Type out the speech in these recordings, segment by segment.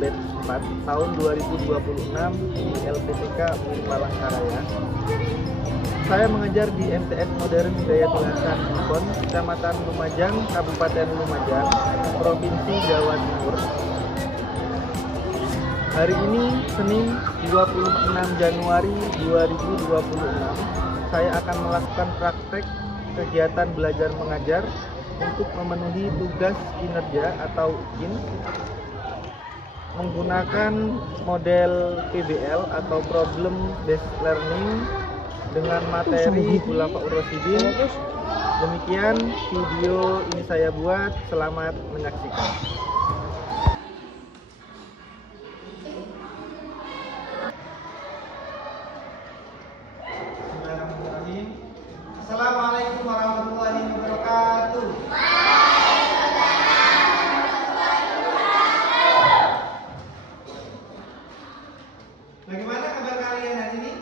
batch 4 tahun 2026 di LPTK UIN Palangkaraya. Saya mengajar di MTS Modern Hidayatul Hasan Buton, Kecamatan Lumajang, Kabupaten Lumajang, Provinsi Jawa Timur. Hari ini Senin 26 Januari 2026, saya akan melakukan praktek kegiatan belajar mengajar untuk memenuhi tugas kinerja atau UKIN menggunakan model PBL atau Problem Based Learning dengan materi Khulafaur Rasyidin. Demikian video ini saya buat. Selamat menyaksikan. Bismillahirrahmanirrahim. Assalamualaikum warahmatullahi wabarakatuh. Bagaimana kabar kalian hari ini?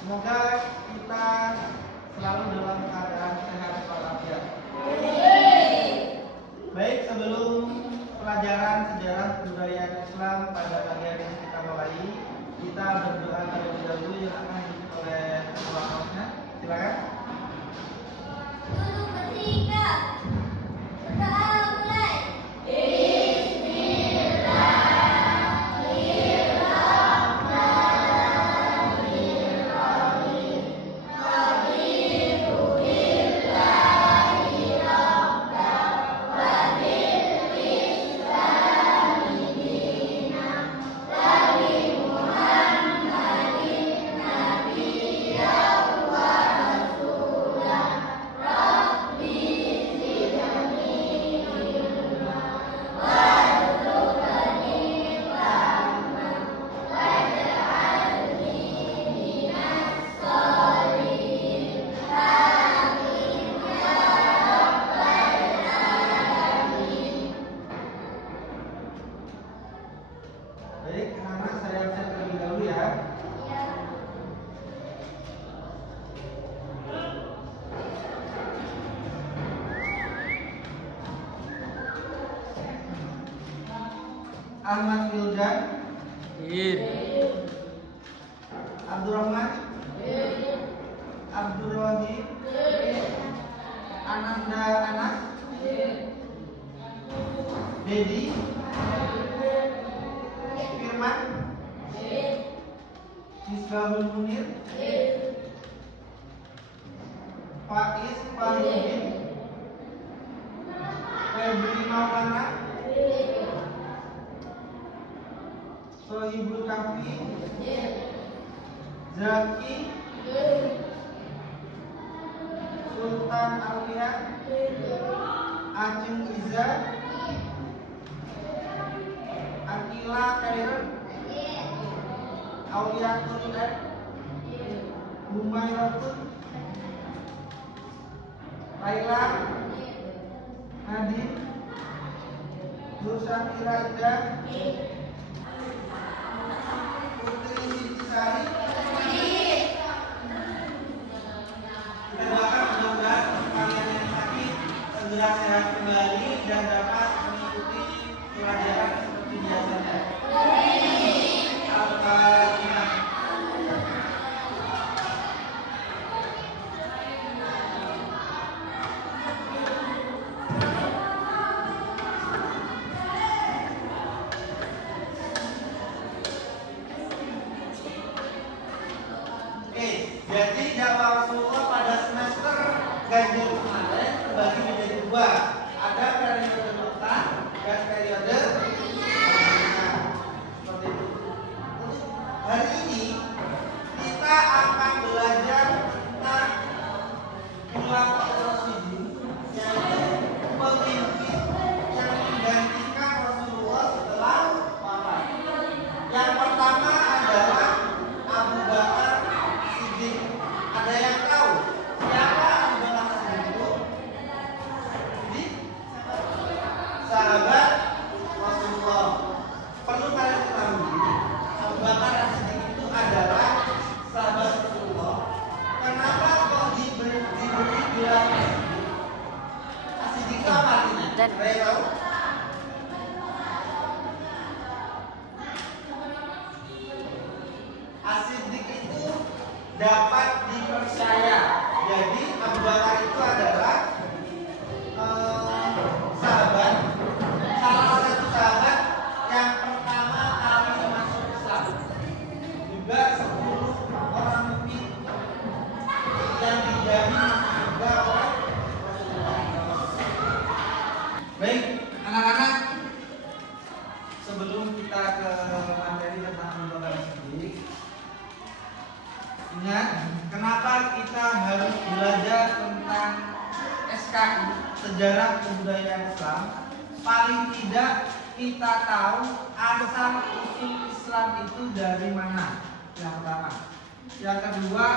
Semoga kita selalu dalam keadaan sehat walafiat. Baik, sebelum pelajaran sejarah kebudayaan Islam pada bagian yang kita mulai, kita berdoa terlebih dahulu yang akan dipimpin oleh ketua kelasnya. Silakan. Baik, anak-anak, saya cek terlebih dahulu ya. Ahmad Wildan, Abdurrahman, Abdurrahim, Ananda Anas, Dedi, Firman, Misbahul Munir, Faiz Farudin, Febri Maulana, Sohibul Kafi, Zaki, Sultan Aulia, Acung Iza, Akila Kairan, Aulia Kulidan, Humayratun, Laila, Nadine, Nur Syafira Ida, Putri Sitisari. Kita doakan mudah-mudahan kalian yang sakit segera sehat kembali dan dapat mengikuti pelajaran seperti biasanya. Al-Fatihah. Jadi jadwal Rasulullah pada semester ganjil kemarin terbagi menjadi dua. Ada periode depan dan periode Dan As-Siddiq itu dapat dipercaya. Jadi Abu Bakar itu adalah sahabat, salah satu sahabat yang pertama kali masuk Islam. Juga 10 orang mukmin yang dijamin juga oleh Rasulullah. Baik, anak-anak, sebelum kita ke materi tentang Abu Bakar As-Siddiq, ingat kenapa kita harus belajar tentang SKI, Sejarah Kebudayaan Islam. Paling tidak kita tahu asal usul Islam itu dari mana. Yang pertama. Yang kedua,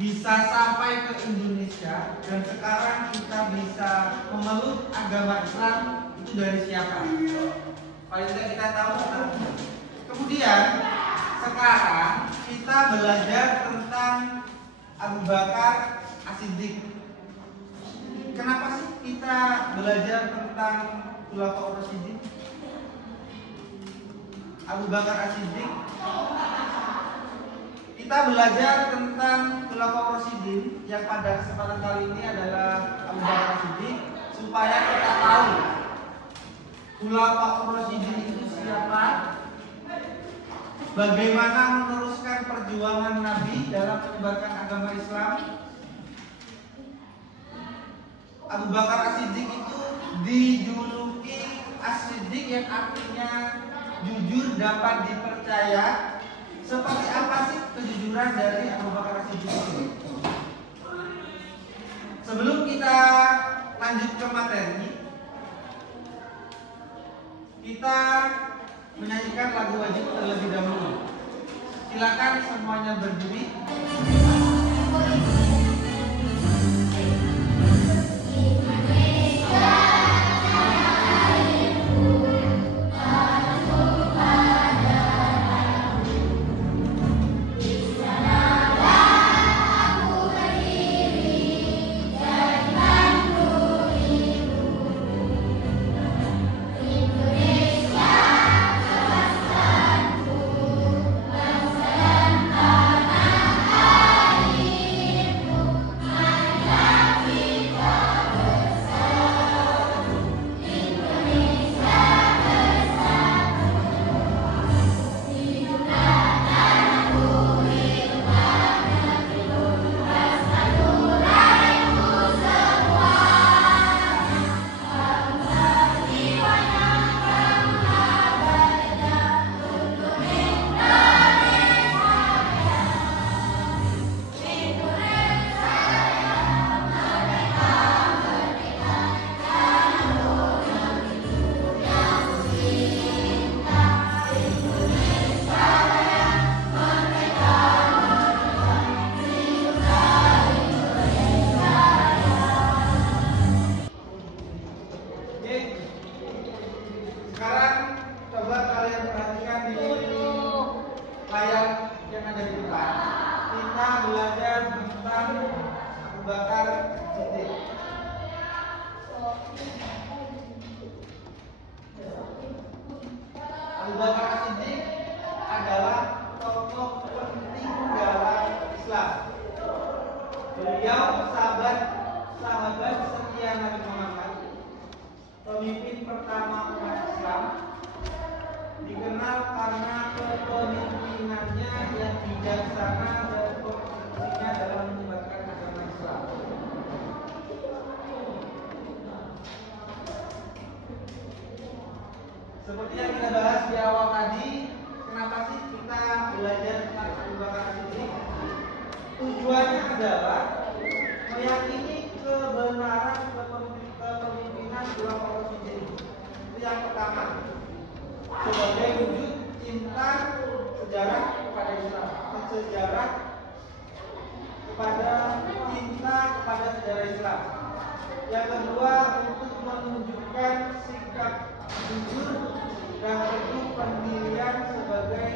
bisa sampai ke Indonesia dan sekarang kita bisa memeluk agama Islam itu dari siapa? Paling tidak kita tahu tentang. Kemudian sekarang kita belajar tentang Abu Bakar As-Siddiq. Kenapa sih kita belajar tentang Khulafaur Rasyidin? Abu Bakar As-Siddiq. Kita belajar tentang Khulafaur Rasyidin yang pada kesempatan kali ini adalah Abu Bakar As-Siddiq supaya kita tahu Khulafaur Rasyidin itu siapa, bagaimana meneruskan perjuangan Nabi dalam menyebarkan agama Islam. Abu Bakar As-Siddiq itu dijuluki As-Siddiq yang artinya jujur dapat dipercaya. Seperti apa sih kejujuran dari Abu Bakar As-Siddiq itu? Sebelum kita lanjut ke materi, kita menyanyikan lagu wajib terlebih dahulu. Silakan semuanya berdiri. Abu Bakar As-Siddiq adalah tokoh penting dalam Islam. Beliau sahabat setia Nabi Muhammad, pemimpin pertama umat Islam, dikenal karena kepemimpinannya yang bijaksana dan kontribusinya dalam menyebarkan agama Islam. Seperti yang kita bahas di awal tadi, kenapa sih kita belajar tentang Abu Bakar As-Siddiq? Tujuannya adalah meyakini kebenaran kepemimpinan Khulafaur Rasyidin. Itu yang pertama, sebagai wujud cinta sejarah kepada Islam, sejarah kepada cinta kepada sejarah Islam. Yang kedua, untuk menunjukkan sikap jujur dan teguh pendirian sebagai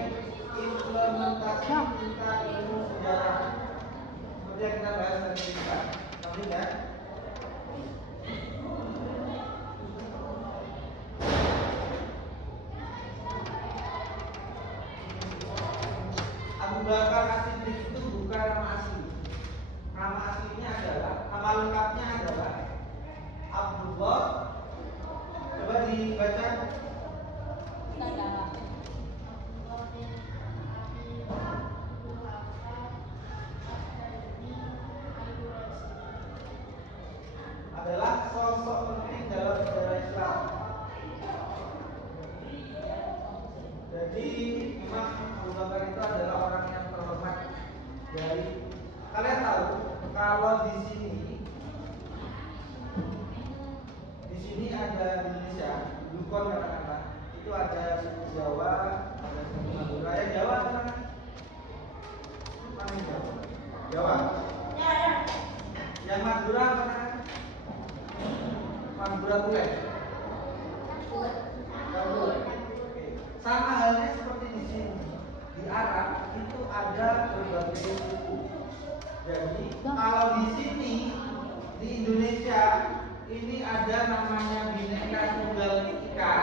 implementasi cinta ilmu sejarah. Seperti yang kita bahas tadi kita. Ya. sosok penting dalam sejarah Islam. Jadi memang Abu Bakar itu adalah orang yang terhormat. Dari kalian tahu kalau di sini ada di Indonesia, Lukon katakanlah, itu ada suku Jawa, ada suku Madura. Yang Jawa mana? Mana yang Jawa? Jawa. Yang Madura mana? Madura Tulen. Sama halnya seperti di sini. Di Arab itu ada berbagai suku. Jadi kalau di sini di Indonesia ini ada namanya Bhinneka Tunggal Ika.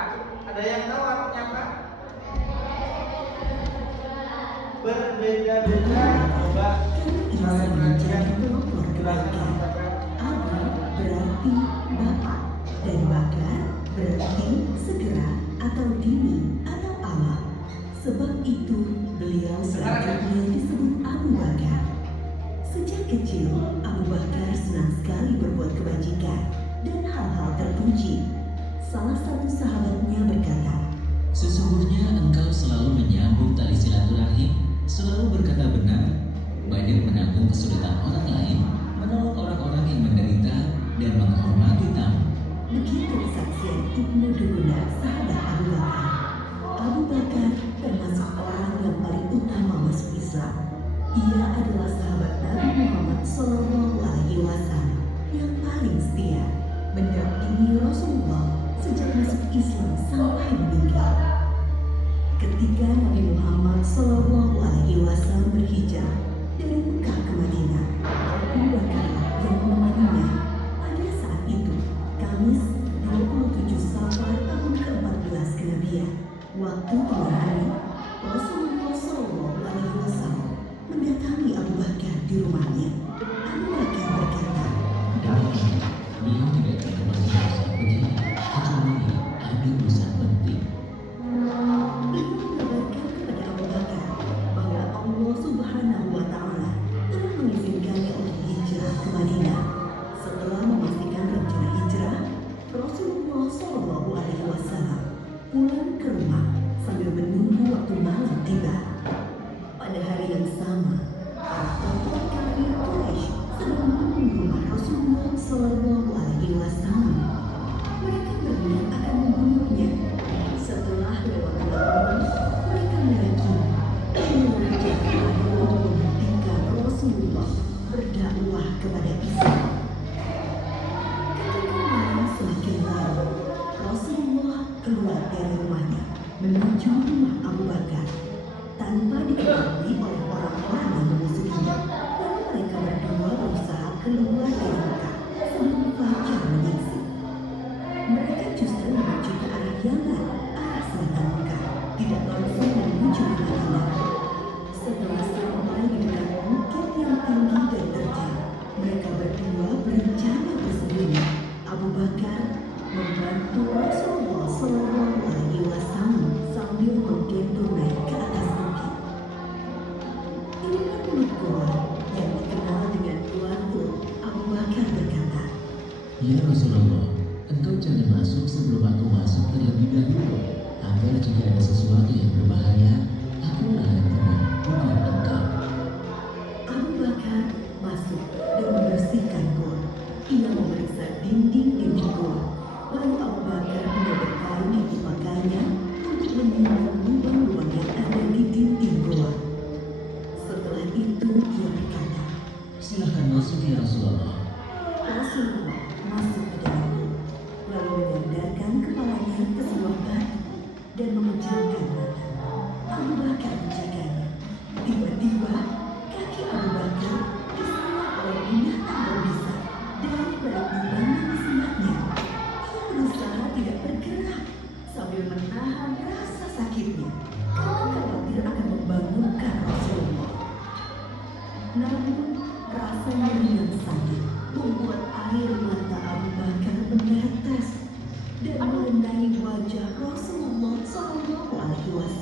Ada yang tahu artinya apa? Berbeda-beda. Coba kalian perhatikan jelasan. Abu berarti bapak dan bakar berarti segera atau dini atau awal. Sebab itu beliau selanjutnya disebut Abu Bakar. Sejak kecil Abu Bakar senang sekali berbuat kebajikan dan hal-hal terpuji. Salah satu sahabatnya berkata, "Sesungguhnya engkau selalu menyambung tali silaturahim, selalu berkata benar, banyak menanggung kesulitan orang lain, menolong orang-orang yang menderita, dan menghormati tamu." Begitu kesaksian Ibnu Duguna, sahabat Abu Bakar. Abu Bakar termasuk orang yang paling utama masuk Islam. Ia adalah sahabat Nabi Muhammad SAW yang paling setia, mendampingi Rasulullah sejak masuk Islam sampai meninggal. Ketika Nabi Muhammad SAW berhijrah dari Mekah ke Madinah, Abu Bakar yang menemaninya. Pada saat itu, Kamis 27 Safar tahun ke-14 kenabian, waktu tengah hari, Rasulullah SAW mendatangi Abu Bakar di rumahnya. Abu Bakar berkata, Beliau tidak akan kembali urusan begini, kecuali ada urusan penting. Beliau mengabarkan kepada Abu Bakar bahwa Allah Subhanahu wa Ta'ala telah mengizinkannya untuk hijrah ke Madinah. Setelah memastikan rencana hijrah, Rasulullah SAW pulang ke rumah sambil menunggu waktu malam tiba. Pada hari yang sama, para tokoh kafir Quraisy sedang menunggu rumah Rasulullah SAW. Mereka berniat akan membunuhnya. Setelah lewat malam, mereka meyakini inilah jalan untuk menghentikan Rasulullah berdakwah kepada Islam. Ketika malam semakin larut, Rasulullah keluar dari rumahnya menuju rumah Abu Bakar tanpa diketahui oleh orang-orang yang memusuhinya. Lalu mereka berdua berusaha keluar dari Mekah sebelum fajar menyingsing. Mereka justru menuju ke arah Yaman, arah selatan Mekah, tidak langsung menuju ke Madinah. Setelah sampai di dekat bukit yang tinggi dan terjal, mereka berdua berencana bersembunyi. Abu Bakar membantu Rasulullah SAW sambil menggendong naik ke atas bukit. Inilah mulut goa yang dikenal dengan Gua Tur. Abu Bakar berkata, Ya Rasulullah, engkau jangan masuk sebelum aku masuk terlebih dahulu, agar jika ada sesuatu yang berbahaya, aku akan tenang, bukan engkau. Abu Bakar masuk dan membersihkan gua. Ia memeriksa dinding-dinding gua. Lalu Abu Bakar mendapat kain yang dipakainya untuk menyimpan lubang-lubang yang ada di dinding gua. Setelah itu ia berkata, Silahkan masuk ya Rasulullah. Rasulullah masuk ke dalam gua, lalu menyandarkan kepalanya ke sebuah batu dan memejamkan mata. Abu Bakar menjaganya. Tiba-tiba kaki Abu Bakar disengat oleh binatang berbisa dari balik lubang yang disengatnya. Ia berusaha tidak bergerak sambil menahan rasa sakitnya karena khawatir akan membangunkan Rasulullah. Namun rasa nyeri yang sakit membuat air mata Abu Bakar menetes dan mengenai wajah Rasulullah SAW. Rasulullah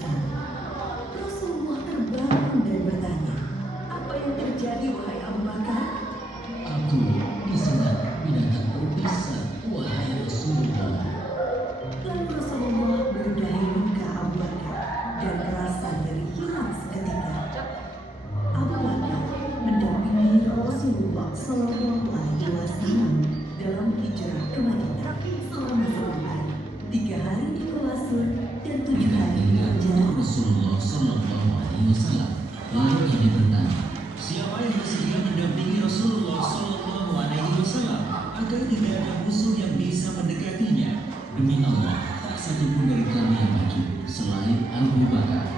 Shallallahu Alaihi Wasallam dalam hijrah ke Madinah selama sebulan, 3 hari di Gua Sur dan 7 hari di Hingga perjalanan. Rasulullah Shallallahu Alaihi Wasallam. Lalu kami bertanya, siapa yang bersedia mendampingi Rasulullah Shallallahu Alaihi Wasallam agar tidak ada musuh yang bisa mendekatinya? Demi Allah, tak satu pun dari kami yang maju selain Abu Bakar.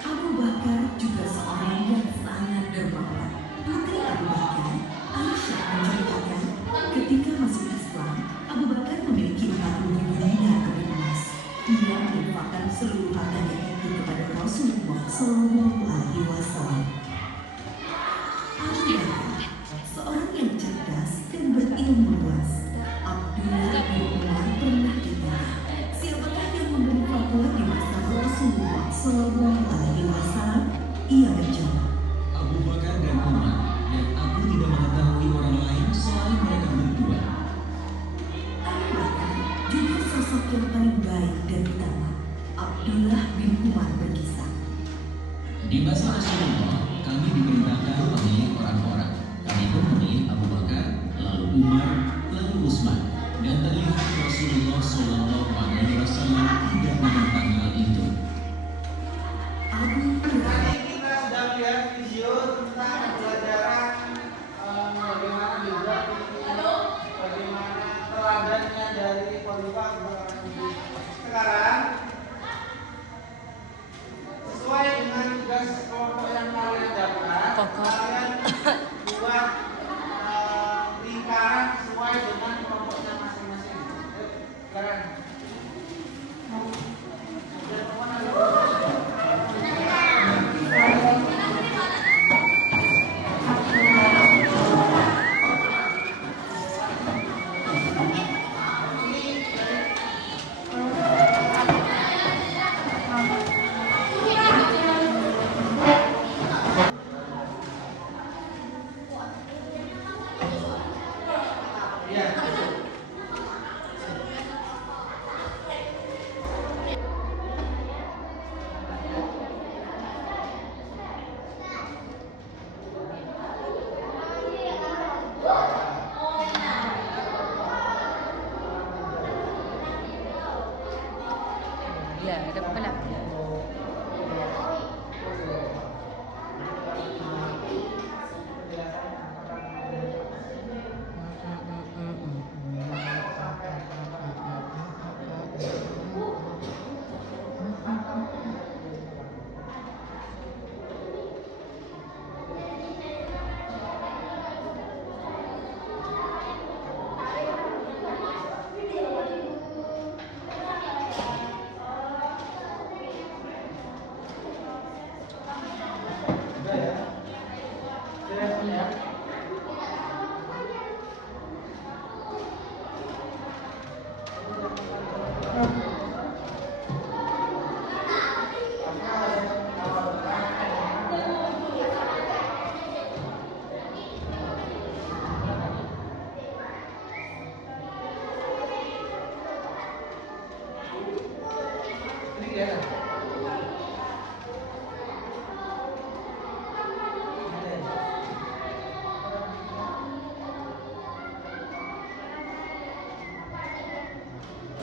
Abu Bakar juga seorang yang sangat dermawan. Putri Abu Bakar, Aisyah menceritakan, ketika masuk Islam, Abu Bakar memiliki 40.000 dinar emas. Ia merupakan seluruh hartanya itu kepada Rasulullah Shallallahu Alaihi Wasallam. Abu Bakar, seorang yang cerdas dan berilmu luas. Abdullah bin Umar pernah ditanya, siapakah yang memberi fatwa di masa Rasulullah Shallallahu Alaihi Wasallam? Ia menjawab, Abu Bakar dan Umar, dan aku tidak mengetahui orang lain selain mereka berdua. Abu Bakar juga sosok yang paling baik dan utama. Abdullah bin Umar berkisah, Di masa Rasulullah, kami diperintahkan memilih orang-orang. Kami pun memilih Abu Bakar, lalu Umar, lalu Utsman. Dan terlihat Rasulullah Shallallahu Alaihi Wasallam tidak menentang hal itu. Abu Hurairah Tadi kita sudah melihat video tentang pembelajaran bagaimana juga bagaimana teladannya dari Khalifah Abu Bakar Siddiq. Sekarang sesuai dengan tugas kelompok yang kalian dapat, kalian buat lingkaran sesuai dengan kelompoknya masing-masing. Sekarang dan kemana Ya, ada pula.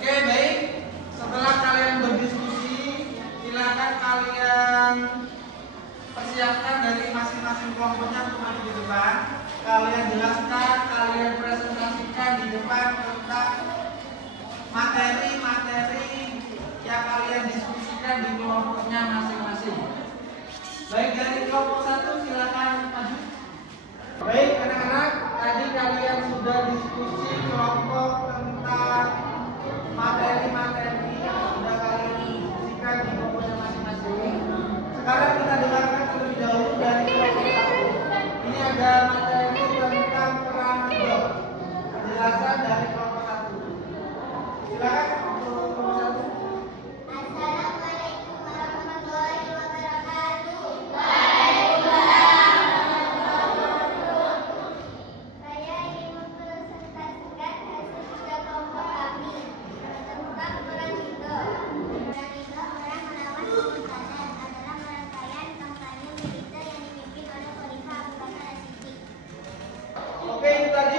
Oke, baik. Setelah kalian berdiskusi, silakan kalian persiapkan dari masing-masing kelompoknya untuk maju di depan. Kalian jelaskan, kalian presentasikan di depan tentang materi-materi yang kalian diskusikan di kelompoknya masing-masing. Baik, dari kelompok 1 silakan maju. Baik, anak-anak, tadi kalian sudah diskusi kelompok tentang materi-materi yang sudah kalian diskusikan di kelompoknya masing-masing. Sekarang kita dengarkan terlebih dahulu dari kelompok 1. Ini ada materi tentang perang Badar. Penjelasan dari kelompok 1. Silakan untuk kelompok 1. Assalamualaikum warahmatullahi wabarakatuh.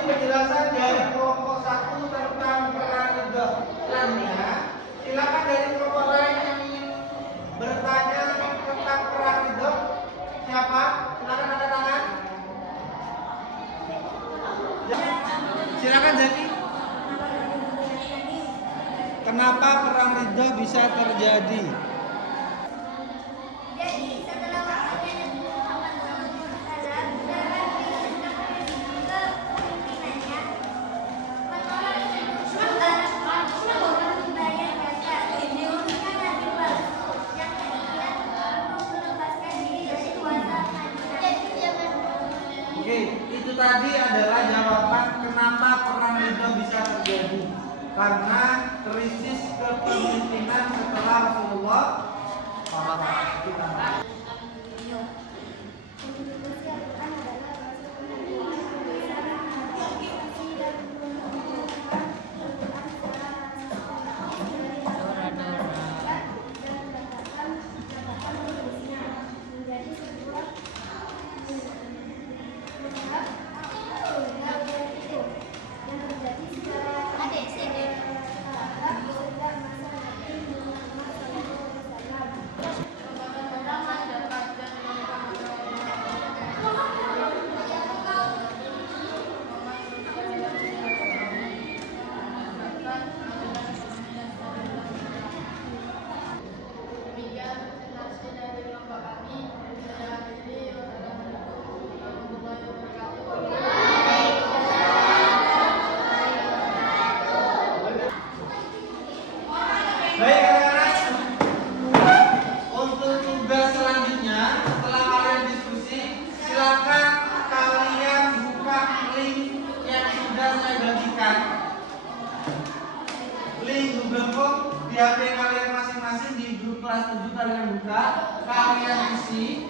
penjelasan dari kelompok 1 tentang perang ridho. Selanjutnya, silakan dari kelompok lain yang ingin bertanya tentang perang ridho. Siapa? Silakan angkat tangan. Silakan Zaki. Kenapa perang ridho bisa terjadi? Jadi setelah wafatnya Nabi Muhammad SAW, gerakan Kristen ke kepemimpinannya menolak membayar zakat. Dihubungkan Nabi palsu yang kemudian untuk melepaskan diri dari kuasa Madinah. Oke, itu tadi adalah jawaban kenapa perang ridho bisa terjadi. Karena krisis kepemimpinan setelah Rasulullah SAW. Baik anak-anak, untuk tugas selanjutnya setelah kalian diskusi, silakan kalian buka link yang sudah saya bagikan. Link Google Form di HP kalian masing-masing di grup kelas 7 kalian buka, kalian isi.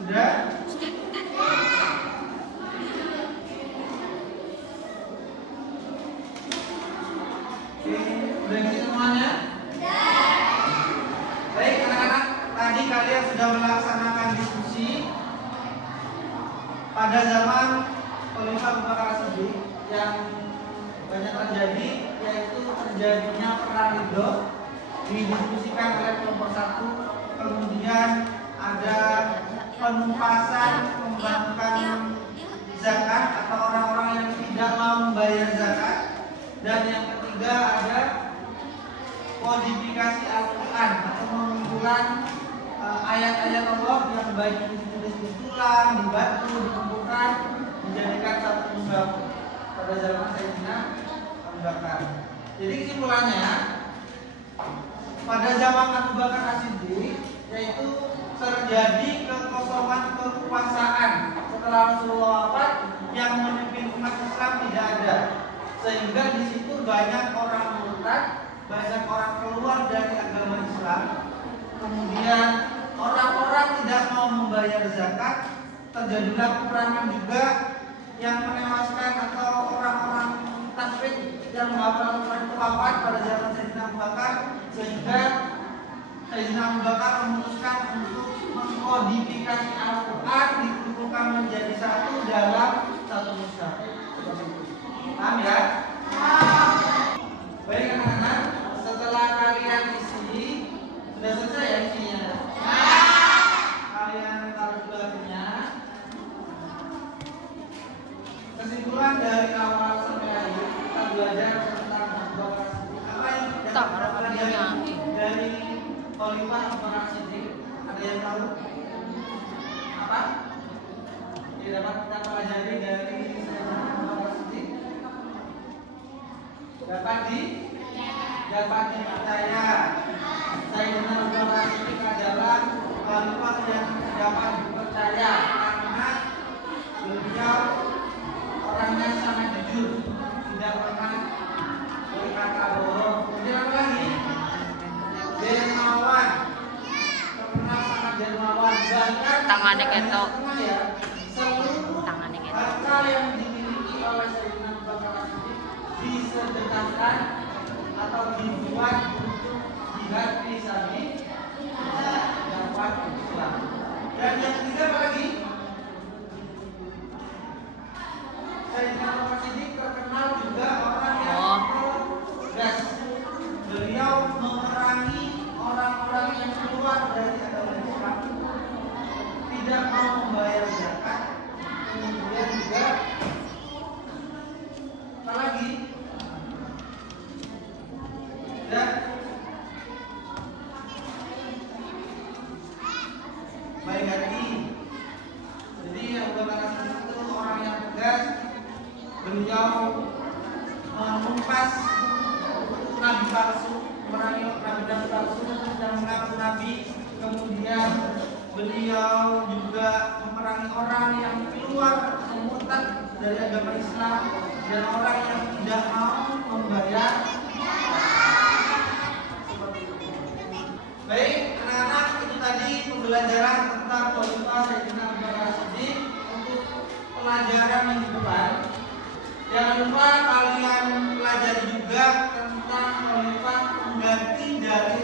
Sudah? Udah ngisi semuanya? Baik anak-anak, tadi kalian sudah melaksanakan diskusi pada zaman Khalifah Abu Bakar As-Siddiq yang banyak terjadi, yaitu terjadinya perang ridho didiskusikan oleh kelompok 1. Kemudian ada penumpasan pembagian zakat atau orang-orang yang tidak mau membayar zakat, dan yang ketiga ada kodifikasi Al-Quran atau pengumpulan ayat-ayat Allah yang baik ditulis di tulang, di batu, dikumpulkan menjadikan satu mushaf pada zaman Sayyidina Abu Bakar. Jadi kesimpulannya, pada zaman Abu Bakar As-Siddiq yaitu terjadi kekosongan kekuasaan setelah Rasulullah wafat, yang memimpin umat Islam tidak ada, sehingga di situ banyak orang murtad, banyak orang keluar dari agama Islam. Kemudian orang-orang tidak mau membayar zakat, terjadilah peperangan juga yang menewaskan atau orang-orang takfir yang menghafal Al-Quran itu wafat pada zaman Sayyidina Abu Bakar, sehingga Sayyidina Abu Bakar memutuskan untuk mengkodifikasi Al-Quran, dikumpulkan menjadi satu dalam satu mushaf. Paham ya? Baik anak-anak, setelah kalian isi, sudah selesai ya isinya? Kalian taruh belakangnya. Kesimpulan dari awal sampai akhir kita belajar tentang Abu Bakar As-Siddiq. Apa yang kita pelajari dari Khalifah Abu Bakar As-Siddiq? Ada yang tahu? Apa? Yang dapat kita pelajari dari Sayyidina Abu Bakar As-Siddiq? Dapat dipercaya. Sayyidina Abu Bakar As-Siddiq adalah khalifah yang dapat dipercaya karena beliau orangnya sangat jujur, tidak pernah berkata bohong. Kemudian apa lagi? Dermawan, terkenal sangat dermawan. Bahkan Tangannya ketok. ya, seluruh Tangannya ketok. harta yang dimiliki oleh Sayyidina Abu Bakar As-Siddiq disedekahkan atau dibuat untuk jihad fisabilillah dakwah Islam. Dan yang ketiga apa lagi? mau membayar zakat, kemudian juga apa lagi? Ya, baik hati. Jadi Abu Bakar As-Siddiq itu orang yang tegas. Beliau menumpas nabi palsu, memerangi nabi palsu dan mengaku nabi. Kemudian beliau juga memerangi orang yang keluar murtad dari agama Islam dan orang yang tidak mau membayar. Baik, anak-anak, itu tadi pembelajaran tentang Khalifah Sayyidina Abu Bakar As-Siddiq. Untuk pelajaran minggu depan, jangan lupa kalian pelajari juga tentang Khalifah pengganti dari